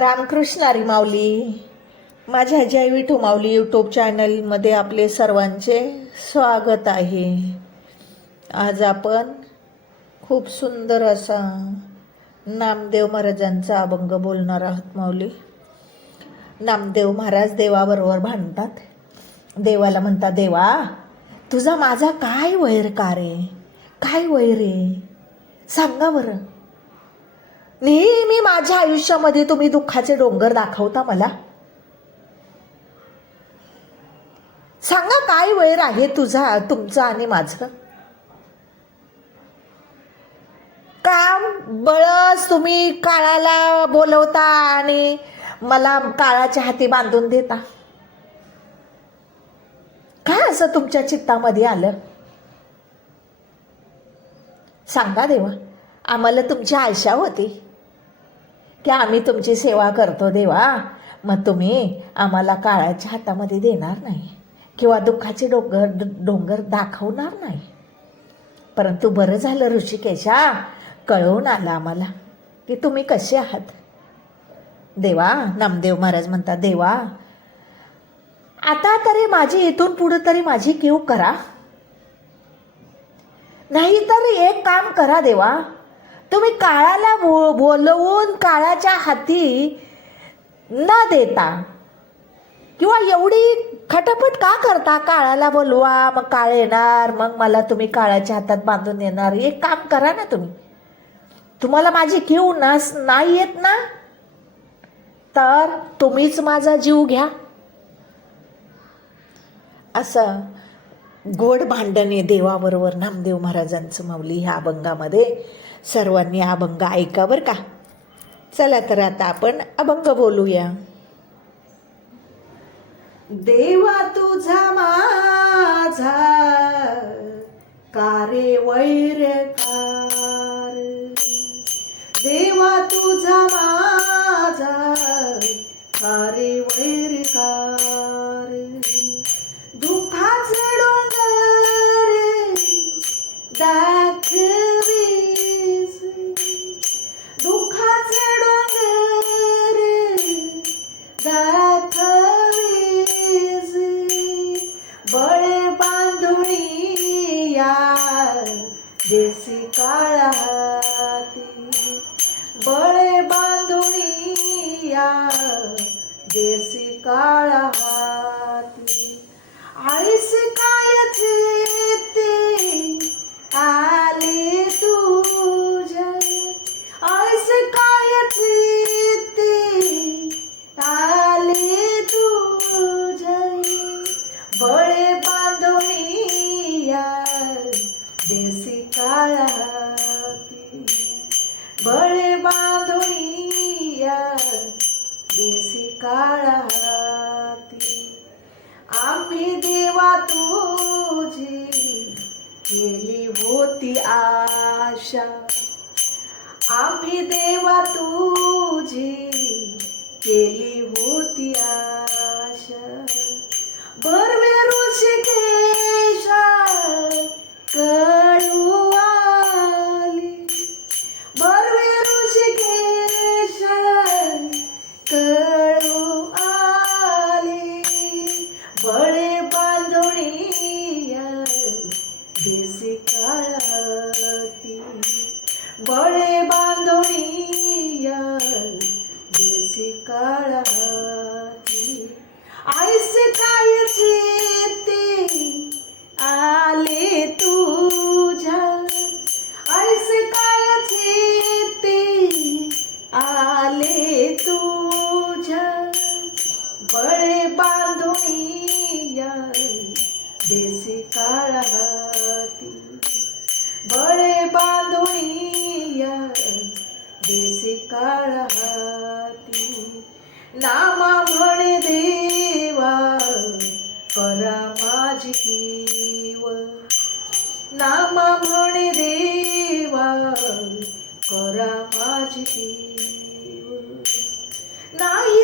रामकृष्ण हरी माऊली. माझ्या जय विठू माऊली यूट्यूब चॅनलमध्ये आपले सर्वांचे स्वागत आहे. आज आपण खूप सुंदर असा नामदेव महाराजांचा अभंग बोलणार आहोत माऊली. नामदेव महाराज देवाबरोबर भांडतात. देवाला म्हणतात देवा तुझा माझा काय वैर का रे? काय वैर रे? सांगा बरं. नेहमी माझ्या आयुष्यामध्ये तुम्ही दुःखाचे डोंगर दाखवता मला? सांगा काय वैर आहे तुझा तुमचं आणि माझं? काम बळस तुम्ही काळाला बोलवता आणि मला काळाच्या हाती बांधून देता. काय असं तुमच्या चित्तामध्ये आलं? सांगा देवा आम्हाला तुमची आशा होती. की आम्ही तुमची सेवा करतो देवा. मग तुम्ही आम्हाला काळाच्या हातामध्ये देणार नाही. किंवा दुःखाचे डोंगर डोंगर दाखवणार नाही. परंतु बरं झालं ऋषिकेशा कळवून आला आम्हाला की तुम्ही कसे आहात. देवा नामदेव महाराज म्हणतात देवा आता तरी माझी इथून पुढं तरी माझी कीव करा. नाही तर एक काम करा देवा तुम्ही काळाला बो बोलवून काळाच्या हाती न देता किंवा एवढी खटापट का करता काळाला बोलवा मग काळ येणार मग मला तुम्ही काळाच्या हातात बांधून देणार. एक काम करा ना तुम्ही. तुम्हाला माझी कीव नस नाही येत ना तर तुम्हीच माझा जीव घ्या. असं गोड भांडणे देवाबरोबर नामदेव महाराजांचं माऊली ह्या अभंगामध्ये सर्वांनी हा अभंग ऐका बरं का? चला तर आता आपण अभंग बोलूया. देवा तुझा माझा कारे वैर देसी काळाती बळे बांधुणी या काळा बळे बांधुनिया देसी काळाती आम्ही देवा तुझी केली होती आशा. आम्ही देवा तुझी केली होती आशा. बरं बळे बांधुणीया देसी काळाती आईस काय चेते आले तुझ्या आईस काय चेते आले तुझ्या बळे बांधुनिया देसी काळाती देसी काळाती. नामा म्हणे देवा करा माझी कीव. नामा म्हणे देवा करा माझी कीव. नाही